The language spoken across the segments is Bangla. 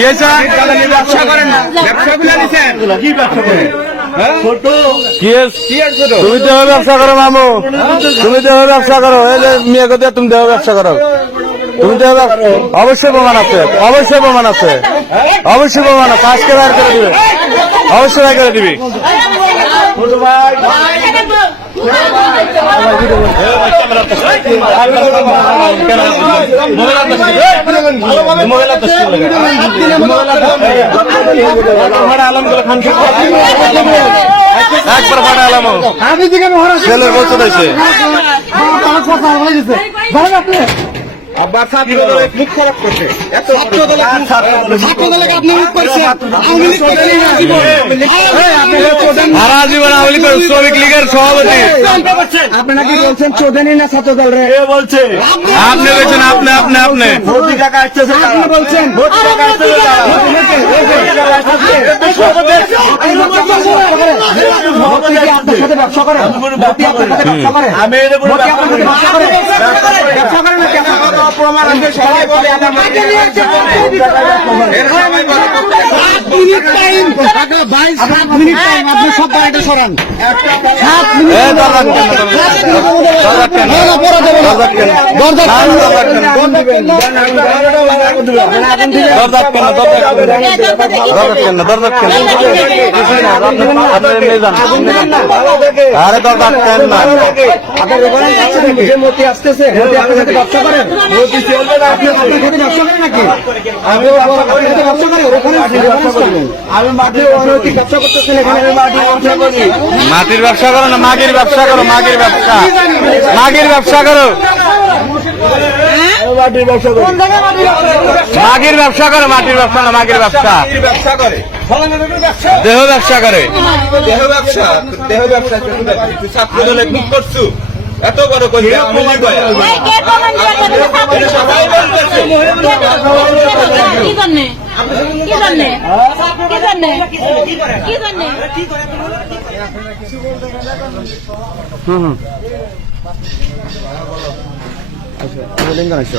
কি ব্যবসা করেন না। ব্যবসা খুলে দিচ্ছেন কি হয়েছে? তুমি দেহ ব্যবসা করো মামু। তুমি দেহ ব্যবসা করো। মেয়েকে দিয়ে তুমি দেহ ব্যবসা করো। তুমি দেহ অবশ্যই প্রমাণ আছে। অবশ্যই প্রমাণ আছে। অবশ্যই প্রমাণ আছে। আজকে করে দিবে। অবশ্যই বের করে দিবি। একবার পাঠালাম ছেলের বছর হয়েছে আব্বা ছাত্র দলের মুখ খারাপ করছে শ্রমিক লীগের সভাপতি আপনি নাকি বলছেন চোদ্দানি না ছাত্র দল রে বলছে আপনি বলছেন আপনি আপনি আপনি আপনি বলছেন আমি ব্যবসা করেন ব্যবসা করেন নাকি আপনার প্রমাণ আছে সবাই বলে মিনিট টাইম আপনি সব সরান। আরে দরজা কেন না? আপনার মতি আসতেছে, মতি আপনার সাথে ব্যবসা করেন? মতি চলবে না, আপনি আপনার সাথে ব্যবসা করেন নাকি? আমি আপনার সাথে ব্যবসা করি, ওখানে আছি, ব্যবসা করি। আমি মাঠে অনৈতিক ব্যবসা করতেছেন এখানে আমি মাঠে ব্যবসা করি। মাটির ব্যবসা করো না মাগির ব্যবসা করো মাগির ব্যবসা। মাগির ব্যবসা করো। মাটির ব্যবসা করি। মাগির ব্যবসা করো মাটির ব্যবসা না মাগির ব্যবসা। ব্যবসা করে। দেহ ব্যবসা করে। দেহ ব্যবসা দেহ ব্যবসা ছাত্র দলে করছু। এত বড় লিবাই সবাই বলতেছে। কি জন্যে? কি জন্যে? কি জন্যে? কি জন্যে? লিঙ্কন এসো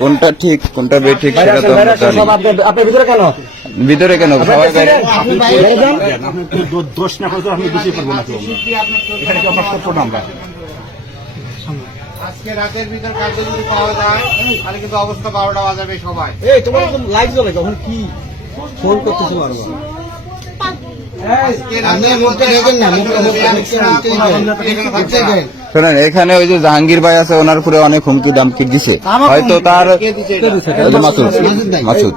কোনটা ঠিক কোনটা বেঠিক সেটা তো আমরা জানি। আপনার ভিতরে কেন? ভিতরে কেন? সবাই বাইরে দোষ না করতে আপনি বেশি করব না এখানে কি অপাস করব না আমরা? আজকে রাতের ভিতর কার্য যদি পাওয়া যায় তাহলে কিন্তু অবস্থা বারোটা বাজাবে সবাই। এই তোমার লাইট জ্বলে কখন কি ফোন করতেছো বারবার? আজকে রাতের মধ্যে থাকছে। শোনেন এখানে ওই যে জাহাঙ্গীর ভাই আছে ওনার উপরে অনেক হুমকি দামকি দিছে। হয়তো তার মাসুদ মাসুদ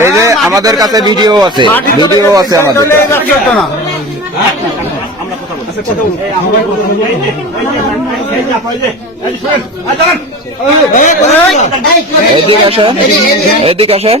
এই যে আমাদের কাছে ভিডিও আছে ভিডিও আছে আমাদের এদিকে আসেন এদিকে আসেন।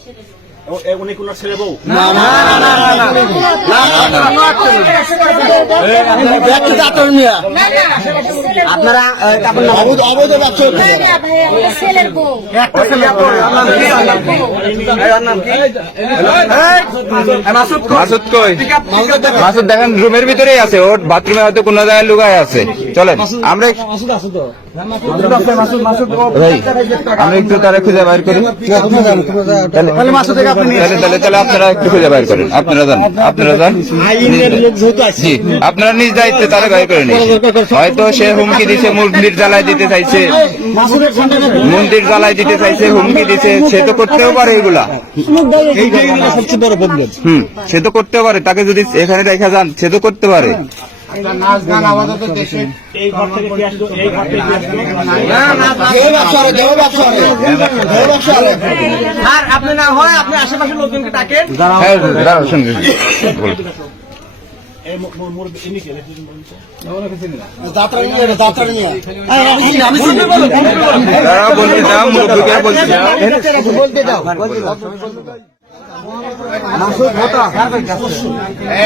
ছেলে না মাসুদ কই মাসুদ দেখেন রুমের ভিতরেই আছে ওর বাথরুমে হয়তো কোনো জায়গায় লুকায় আছে চলেন আমরা আমরা একটু তারা খুঁজে বাইর করি তাহলে মাসুদ থেকে আপনি তাহলে তাহলে তাহলে আপনারা একটু খুঁজে বাইর করেন। আপনারা যান আপনারা যান। জি আপনারা নিজ দায়িত্বে তারা বাইর হয়তো সে হুমকি দিছে মন্দির জ্বালায় দিতে চাইছে। মন্দির জ্বালায় দিতে চাইছে হুমকি দিছে। সে তো করতেও পারে এগুলা। এইটাই সবচেয়ে বড় প্রবলেম হুম সে তো করতে পারে। তাকে যদি এখানে দেখা যান সে তো করতে পারে। নাচ গান আপাতত দেশে না হয় হ্যাঁ বলো বলতে দাও।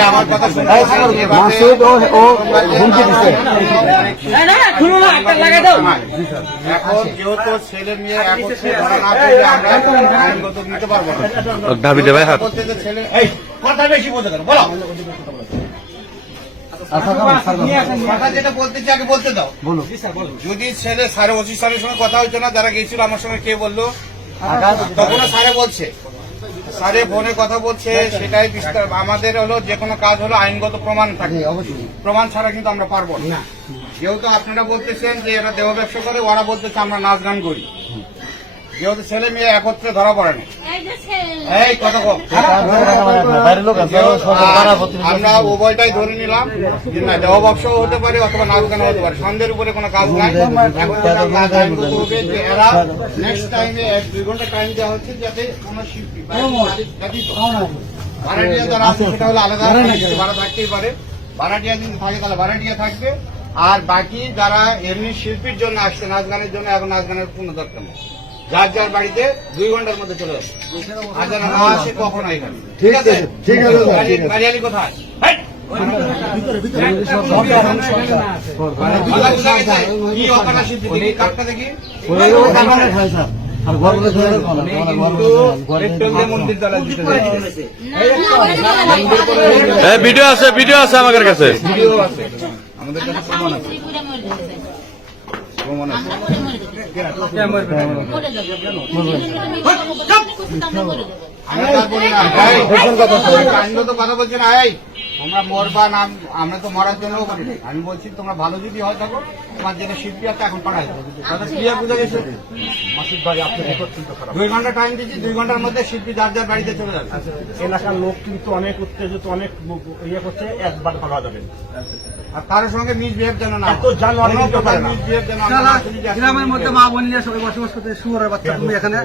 আমার কথা মাসুদ ও- হুমকি দেবে হাত। বলতে যে কথা বেশি বলতে বলো। কথা যেটা বলতেছি আগে বলতে দাও। যদি ছেলে সাড়ে পঁচিশ সালের সঙ্গে কথা হইতো না যারা গেছিল আমার সঙ্গে কে বলল? তখন সারে বলছে। সারে ফোনে কথা বলছে সেটাই বিস্তার আমাদের হলো যে কোনো কাজ হলো আইনগত প্রমাণ থাকে। প্রমাণ ছাড়া কিন্তু আমরা পারব না। যেহেতু আপনারা বলতেছেন যে এরা দেহ ব্যবসা করে ওরা বলতেছে আমরা নাচ গান করি। যেহেতু ছেলে মেয়ে একত্রে ধরা পড়ে না। এই কথা আমরা উভয়টাই ধরে নিলাম যে না দেহ ব্যবসাও হতে পারে অথবা নাচ গানও হতে পারে সন্ধ্যের উপরে কোনো কাজ নাই। এখন যেটা কাজ আইনগত হবে যে এরা নেক্সট টাইমে এক দুই ঘণ্টা টাইম দেওয়া হচ্ছে যাতে কোনো শিল্পী ভাড়াটিয়া যারা আছে সেটা হলো আলাদা ভাড়া থাকতেই পারে। ভাড়াটিয়া যদি থাকে তাহলে ভাড়াটিয়া থাকবে। আর বাকি যারা এমনি শিল্পীর জন্য আসছে নাচ গানের জন্য এখন নাচ গানের কোনো দরকার নেই যার যার বাড়িতে দুই ঘণ্টার মধ্যে চলে যাবে আর যারা না আসে কখনো এখানে। ঠিক আছে? ঠিক আছে বাড়িয়ালি কোথায়? ভিডিও আছে ভিডিও আছে আমাদের কাছে। আমাদের কাছে প্রমাণ আছে। প্রমাণ আছে। কথা বলছেন এই তোমরা মরবা না আমরা তো মরার জন্য করি না। আমি বলছি তোমরা ভালো যদি হয় থাকো তোমার যেটা শিল্পী আছে এখন পাঠাই দাও। ক্লিয়ার বুঝে গেছে? মাসুদ ভাই আপনি রেকর্ড খারাপ দুই ঘণ্টা টাইম দিচ্ছি দুই ঘণ্টার মধ্যে শিল্পী যার যার বাড়িতে চলে যাবে। এলাকার লোক কিন্তু অনেক উত্তেজিত অনেক ইয়ে করছে একবার পাওয়া যাবে। আর কারোর সঙ্গে মিসবিহেভ যেন না এত জানোয়ার নিতে পারে না। মিসবিহেভ যেন আমরা না করি যে গ্রামের মধ্যে মা বোনিরা সবাই বসবাস করতে শুয়ারের বাচ্চা তুমি এখানে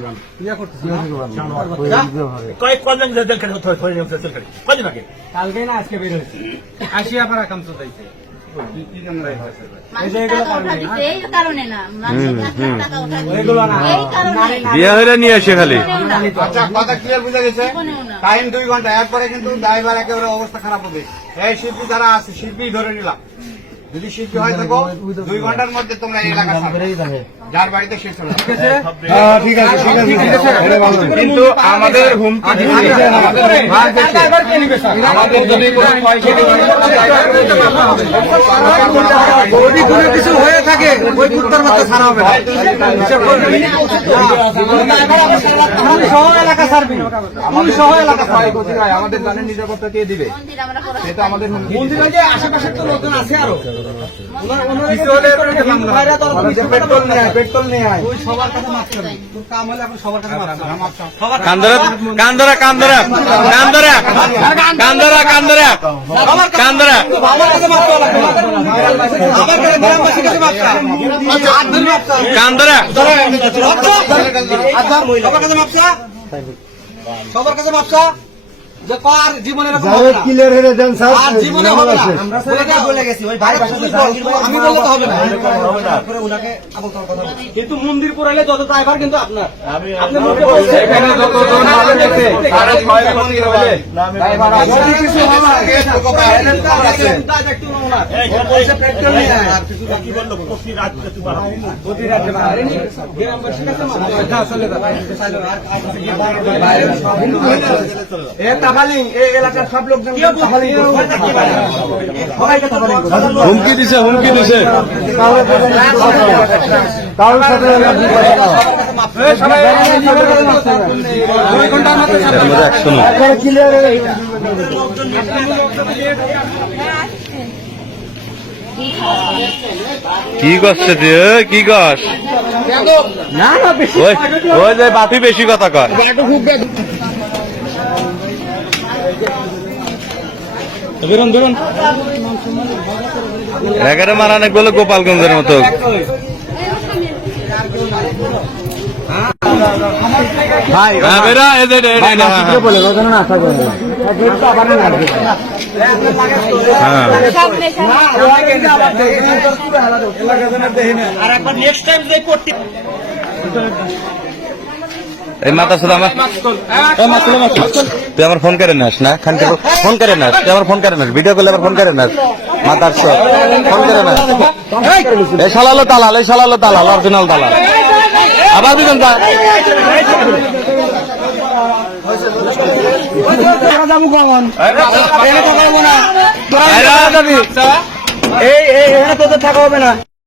ইয়ে করতেছো কয়েক কজন জেল খালি হতে হয় জেল খালি। কজন আগে? কালকে না আজকে বের হয়েছে। আসিয়া পারা কাম বিয়ে নিয়ে আসে খালি। আচ্ছা কথা ক্লিয়ার বুঝে গেছে? টাইম দুই ঘণ্টা। এরপরে কিন্তু ড্রাইভার একেবারে অবস্থা খারাপ হবে। এই শিল্পী যারা আছে শিল্পী ধরে নিলাম। যদি শিল্পী হয় থাকো দুই ঘণ্টার মধ্যে তোমরা এই এলাকা ছাড়বে। যার বাড়িতে সে চলে ঠিক আছে ঠিক আছে কিন্তু আমাদের হুমকি আমাদের যদি কোনো যদি কোনো কিছু হয়ে থাকে ওই কুত্তার বাচ্চা ছাড়া হবে সহ এলাকা ছাড়বি আমি সহ এলাকা আমাদের জানের নিরাপত্তা কে দিবে আমাদের আশেপাশে তো লোকজন আছে আরও পেট্রোল পেট্রোল নেয় তুই সবার কাছে মাপ চাবি তোর কাম হলে এখন সবার কাছে মাপ চাবি সবার কান্দরা কান্দরা কান্দরা কান্দরা কান্দরা কান্দরা কান্দরা আমার কাছে মাপ লাগবে আমার কাছে গ্রামবাসীর কাছে মাপ চা হাত ধরে মাপ চা কান্দরা আচ্ছা সবার কাছে মাপ চা সবার কাছে মাপ চা যে পার জীবনে এরকম হবে না। ক্লিয়ার হয়ে যান স্যার। আর জীবনে হবে না। বলে দাও। বলে গেছি ওই ভাই আমি বললে তো হবে না। তারপরে উনাকে কথা কিন্তু মন্দির পুরাইলে যত ড্রাইভার কিন্তু আপনার। আপনি মুখে বলছেন এখানে যতজন মারা গেছে তারা ছয় মন্দির হলে যদি কিছু হবে না, একটু নি। হুমকি দিছে হুমকি দিছে। কারোর সাথে না কি করছে কি ওই যে বাপি বেশি কথা কর বেরোন বেরোন। এগারো মার অনেক বলে গোপালগঞ্জের মতো। ভাই হ্যাঁ, বেরা, হ্যাঁ, এই মাথা শুধু আমার। তুই আমার ফোন করে নাস না? খান ফোন করে নাস তুই আমার ফোন করে নাস ভিডিও করলে আবার ফোন করে নাস। মাথার সব ফোন করে নাস। এই শালালো তালাল এই শালালো তালাল অরিজিনাল তালাল আবার দিবেন তা এই এখানে তোদের থাকা হবে না।